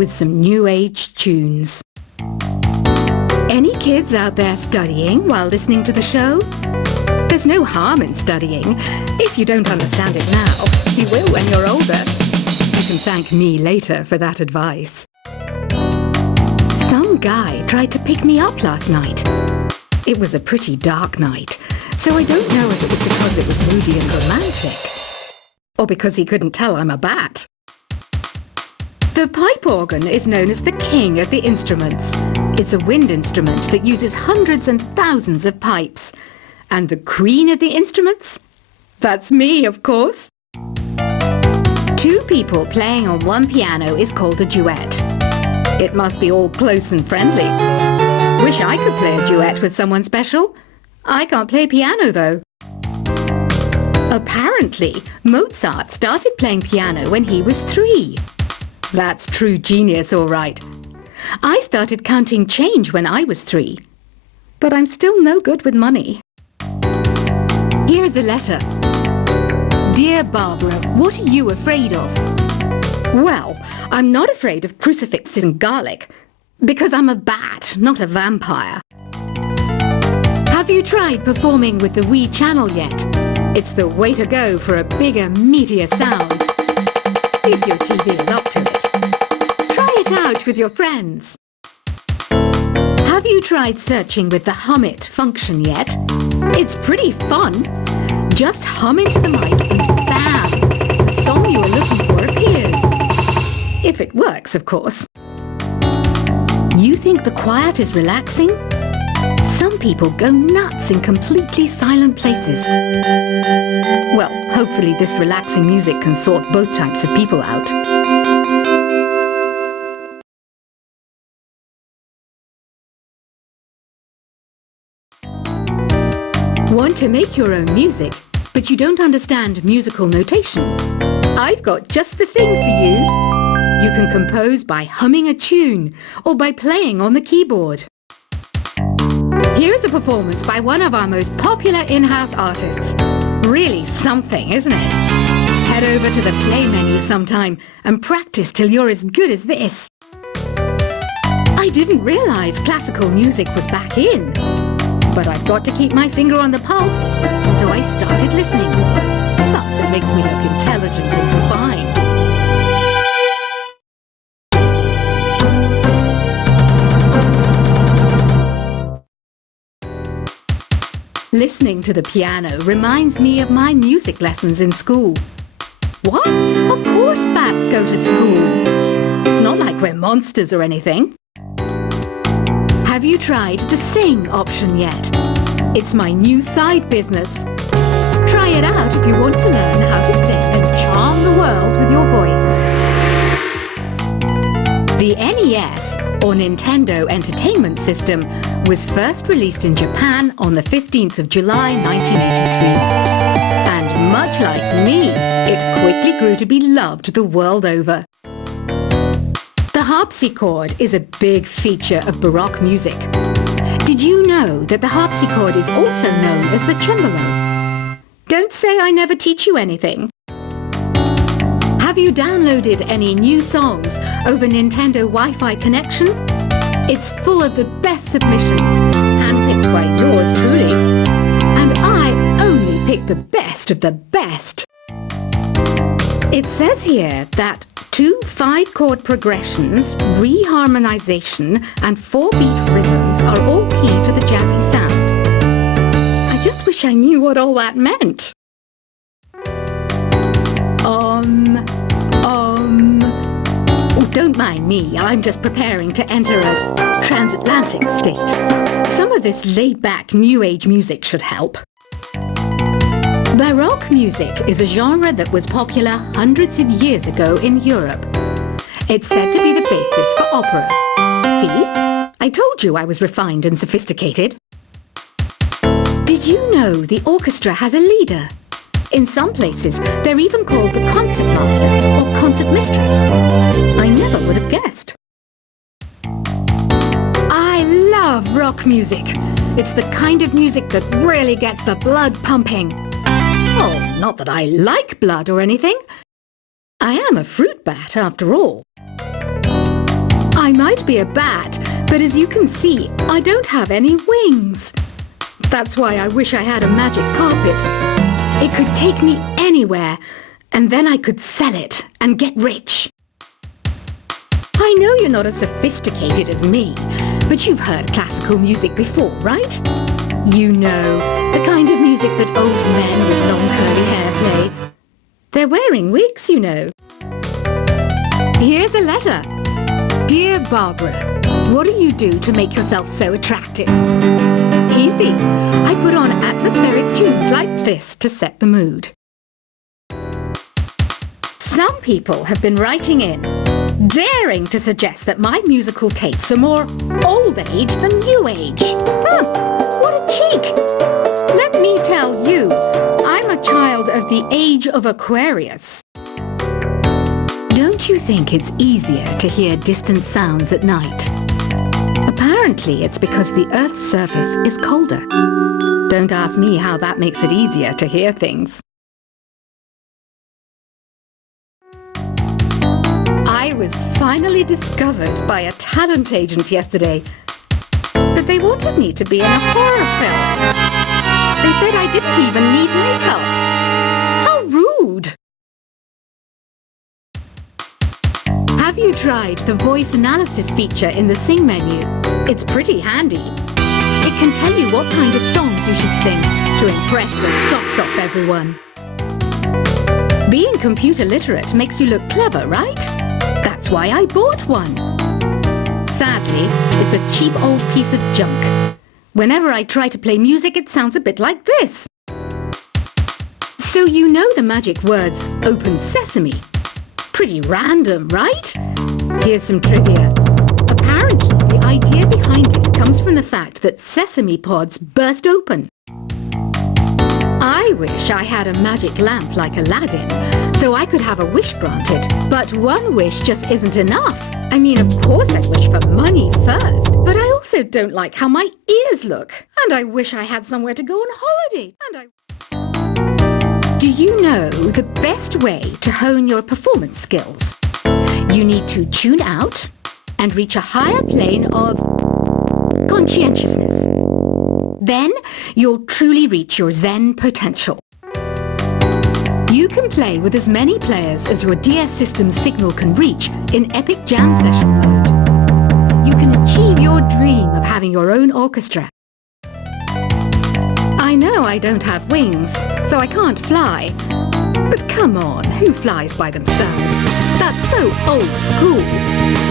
with some new age tunes. Any kids out there studying while listening to the show? There's no harm in studying. If you don't understand it now, you will when you're older. You can thank me later for that advice. Some guy tried to pick me up last night. It was a pretty dark night, so I don't know if it was because it was moody and romantic, or because he couldn't tell I'm a bat. The pipe organ is known as the king of the instruments. It's a wind instrument that uses hundreds and thousands of pipes. And the queen of the instruments? That's me, of course. Two people playing on one piano is called a duet. It must be all close and friendly. Wish I could play a duet with someone special. I can't play piano, though. Apparently, Mozart started playing piano when he was 3. That's true genius, all right. I started counting change when I was 3. But I'm still no good with money. Here's a letter. Dear Barbara, what are you afraid of? Well, I'm not afraid of crucifixes and garlic, because I'm a bat, not a vampire. Have you tried performing with the Wii channel yet? It's the way to go for a bigger, meatier sound. If your TV is up to it. Try it out with your friends. Have you tried searching with the hum it function yet? It's pretty fun. Just hum into the mic and bam! The song you are looking for appears. If it works, of course. You think the quiet is relaxing? Some people go nuts in completely silent places. Well, hopefully this relaxing music can sort both types of people out. Want to make your own music, but you don't understand musical notation? I've got just the thing for you. You can compose by humming a tune or by playing on the keyboard. Here's a performance by one of our most popular in-house artists. Really something, isn't it? Head over to the play menu sometime and practice till you're as good as this. I didn't realize classical music was back in. But I've got to keep my finger on the pulse, so I started listening. Plus, it makes me look intelligent and refined. Listening to the piano reminds me of my music lessons in school. What? Of course bats go to school. It's not like we're monsters or anything. Have you tried the sing option yet? It's my new side business. Try it out if you want to learn how to sing and charm the world with your voice. The NES, or Nintendo Entertainment System, was first released in Japan on the 15th of July 1983. And much like me, it quickly grew to be loved the world over. The harpsichord is a big feature of Baroque music. Did you know that the harpsichord is also known as the cembalo? Don't say I never teach you anything. Have you downloaded any new songs over Nintendo Wi-Fi connection? It's full of the best submissions, handpicked by yours truly. And I only pick the best of the best. It says here that 2 5-chord progressions, reharmonization, and 4-beat rhythms are all key to the jazzy sound. I just wish I knew what all that meant. Oh, don't mind me, I'm just preparing to enter a transatlantic state. Some of this laid-back New Age music should help. Baroque music is a genre that was popular hundreds of years ago in Europe. It's said to be the basis for opera. See? I told you I was refined and sophisticated. Did you know the orchestra has a leader? In some places, they're even called the concertmaster or concertmistress. I never would have guessed. I love rock music. It's the kind of music that really gets the blood pumping. Oh, not that I like blood or anything. I am a fruit bat, after all. I might be a bat, but as you can see, I don't have any wings. That's why I wish I had a magic carpet. It could take me anywhere, and then I could sell it and get rich. I know you're not as sophisticated as me, but you've heard classical music before, right? You know, the kind of music that old men with long curly hair play. They're wearing wigs, you know. Here's a letter. Dear Barbara, what do you do to make yourself so attractive? Easy. I put on atmospheric tunes like this to set the mood. Some people have been writing in, daring to suggest that my musical tastes are more old age than new age. What a cheek! Let me tell you, I'm a child of the age of Aquarius. Don't you think it's easier to hear distant sounds at night? Apparently it's because the Earth's surface is colder. Don't ask me how that makes it easier to hear things. I was finally discovered by a talent agent yesterday. But they wanted me to be in a horror film. They said I didn't even need makeup. How rude! Have you tried the voice analysis feature in the Sing menu? It's pretty handy. It can tell you what kind of songs you should sing to impress the socks off everyone. Being computer literate makes you look clever, right? That's why I bought one. Sadly, it's a cheap old piece of junk. Whenever I try to play music, it sounds a bit like this. So you know the magic words, open sesame. Pretty random, right? Here's some trivia. Apparently, the idea behind it comes from the fact that sesame pods burst open. I wish I had a magic lamp like Aladdin, so I could have a wish granted. But one wish just isn't enough. I mean, of course I wish for money first, but I also don't like how my ears look. And I wish I had somewhere to go on holiday. Do you know the best way to hone your performance skills? You need to tune out and reach a higher plane of conscientiousness. Then you'll truly reach your Zen potential. You can play with as many players as your DS system's signal can reach in epic jam session mode. You can achieve your dream of having your own orchestra. I know I don't have wings, so I can't fly. But come on, who flies by themselves? That's so old school.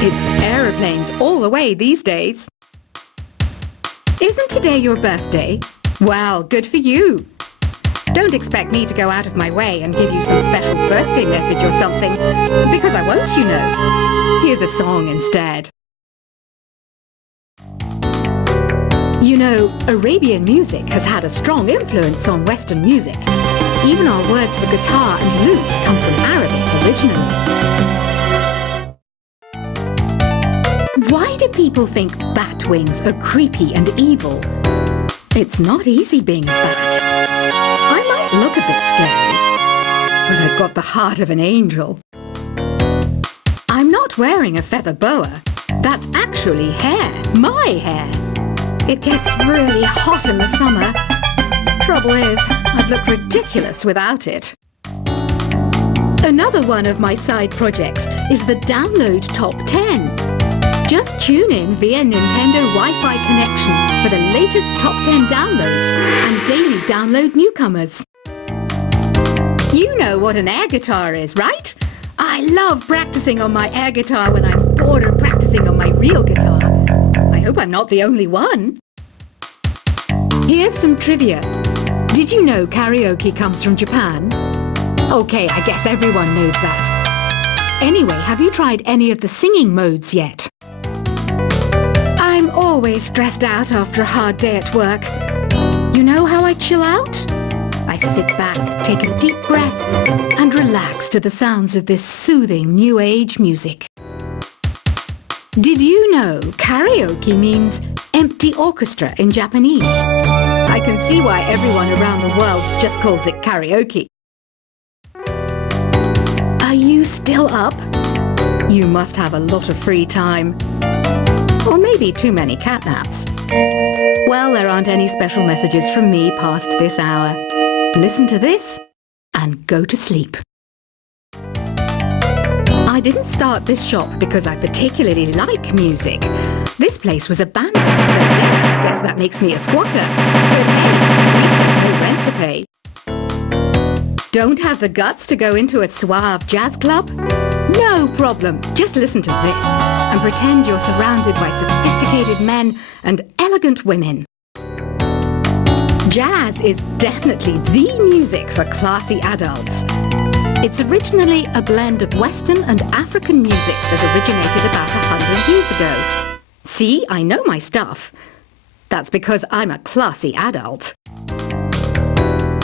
It's aeroplanes all the way these days. Isn't today your birthday? Well, good for you. Don't expect me to go out of my way and give you some special birthday message or something, because I won't, you know. Here's a song instead. You know, Arabian music has had a strong influence on Western music. Even our words for guitar and lute come from Arabic originally. Why do people think bat wings are creepy and evil? It's not easy being a bat. I might look a bit scary, but I've got the heart of an angel. I'm not wearing a feather boa. That's actually hair, my hair. It gets really hot in the summer. Trouble is, I'd look ridiculous without it. Another one of my side projects is the Download Top 10. Just tune in via Nintendo Wi-Fi connection for the latest Top 10 downloads and daily download newcomers. You know what an air guitar is, right? I love practicing on my air guitar when I'm bored of practicing on my real guitar. I hope I'm not the only one. Here's some trivia. Did you know karaoke comes from Japan? Okay, I guess everyone knows that. Anyway, have you tried any of the singing modes yet? I'm always stressed out after a hard day at work. You know how I chill out? I sit back, take a deep breath, and relax to the sounds of this soothing new age music. Did you know karaoke means empty orchestra in Japanese? I can see why everyone around the world just calls it karaoke. Are you still up? You must have a lot of free time. Or maybe too many catnaps. Well, there aren't any special messages from me past this hour. Listen to this and go to sleep. I didn't start this shop because I particularly like music. This place was abandoned, so yeah, I guess that makes me a squatter. But hey, at least there's no rent to pay. Don't have the guts to go into a suave jazz club? No problem. Just listen to this and pretend you're surrounded by sophisticated men and elegant women. Jazz is definitely the music for classy adults. It's originally a blend of Western and African music that originated about 100 years ago. See, I know my stuff. That's because I'm a classy adult.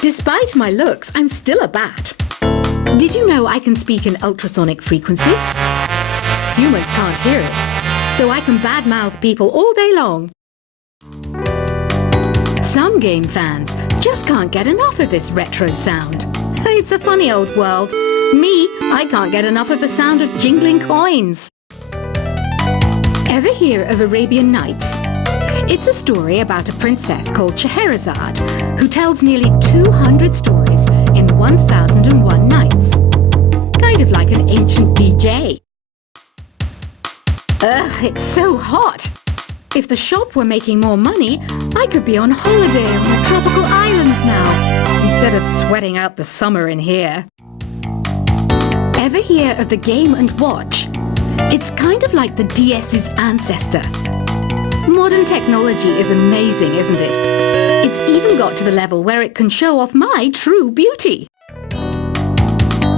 Despite my looks, I'm still a bat. Did you know I can speak in ultrasonic frequencies? Humans can't hear it, so I can badmouth people all day long. Some game fans just can't get enough of this retro sound. It's a funny old world. Me, I can't get enough of the sound of jingling coins. Ever hear of Arabian Nights? It's a story about a princess called Scheherazade who tells nearly 200 stories in 1001 nights. Kind of like an ancient DJ. Ugh, it's so hot. If the shop were making more money, I could be on holiday on a tropical island now, instead of sweating out the summer in here. Ever hear of the Game & Watch? It's kind of like the DS's ancestor. Modern technology is amazing, isn't it? It's even got to the level where it can show off my true beauty.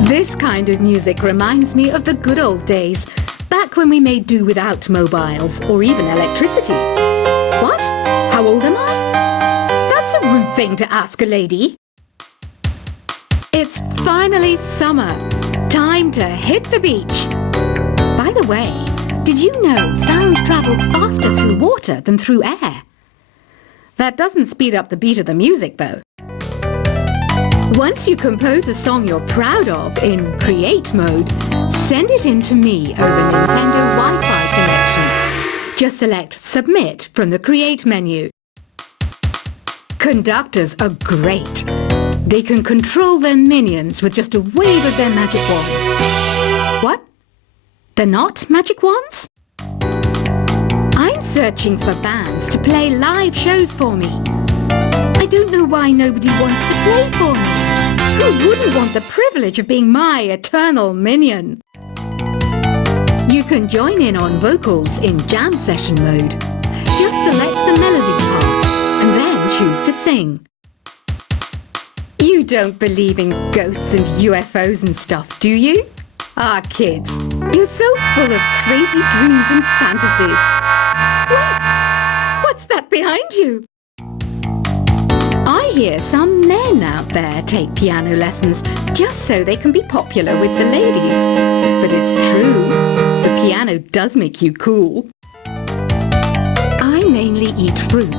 This kind of music reminds me of the good old days, back when we made do without mobiles or even electricity. What? How old am I? That's a rude thing to ask a lady. It's finally summer. Time to hit the beach. By the way, did you know sound travels faster through water than through air? That doesn't speed up the beat of the music, though. Once you compose a song you're proud of in create mode, send it in to me over Nintendo Wi-Fi connection. Just select Submit from the Create menu. Conductors are great. They can control their minions with just a wave of their magic wands. What? They're not magic wands? I'm searching for bands to play live shows for me. I don't know why nobody wants to play for me. Who wouldn't want the privilege of being my eternal minion? You can join in on vocals in jam session mode. Just select the melody part and then choose to sing. You don't believe in ghosts and UFOs and stuff, do you? Ah, kids, you're so full of crazy dreams and fantasies. Wait, what's that behind you? I hear some men out there take piano lessons just so they can be popular with the ladies. But it's true, the piano does make you cool. I mainly eat fruit.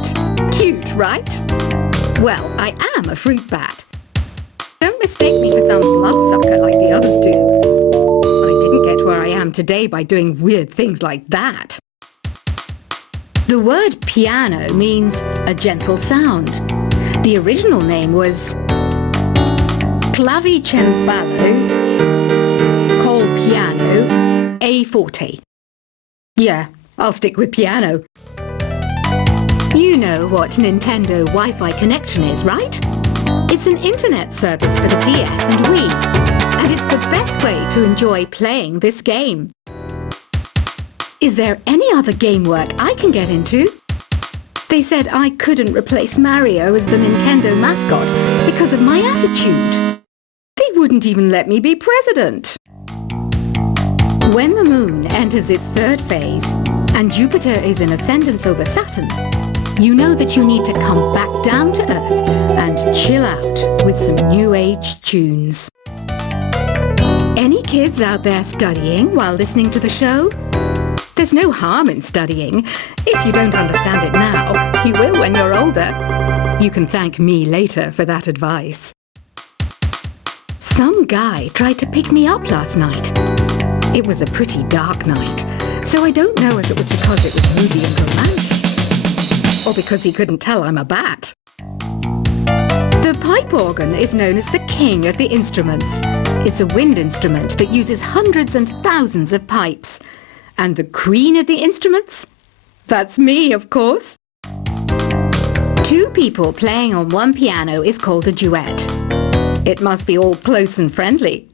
Cute, right? Well, I am a fruit bat. Don't mistake me for some bloodsucker like the others do. I didn't get where I am today by doing weird things like that. The word piano means a gentle sound. The original name was clavicembalo col piano a forte. Yeah, I'll stick with piano. You know what Nintendo Wi-Fi connection is, right? It's an internet service for the DS and Wii, and it's the best way to enjoy playing this game. Is there any other game work I can get into? They said I couldn't replace Mario as the Nintendo mascot because of my attitude. They wouldn't even let me be president. When the moon enters its third phase and Jupiter is in ascendance over Saturn, you know that you need to come back down to Earth and chill out with some new age tunes. Any kids out there studying while listening to the show? There's no harm in studying. If you don't understand it now, you will when you're older. You can thank me later for that advice. Some guy tried to pick me up last night. It was a pretty dark night, So I don't know if it was because it was moody and romantic, or because he couldn't tell I'm a bat. The pipe organ is known as the king of the instruments. It's a wind instrument that uses hundreds and thousands of pipes. And the queen of the instruments? That's me, of course. Two people playing on one piano is called a duet. It must be all close and friendly.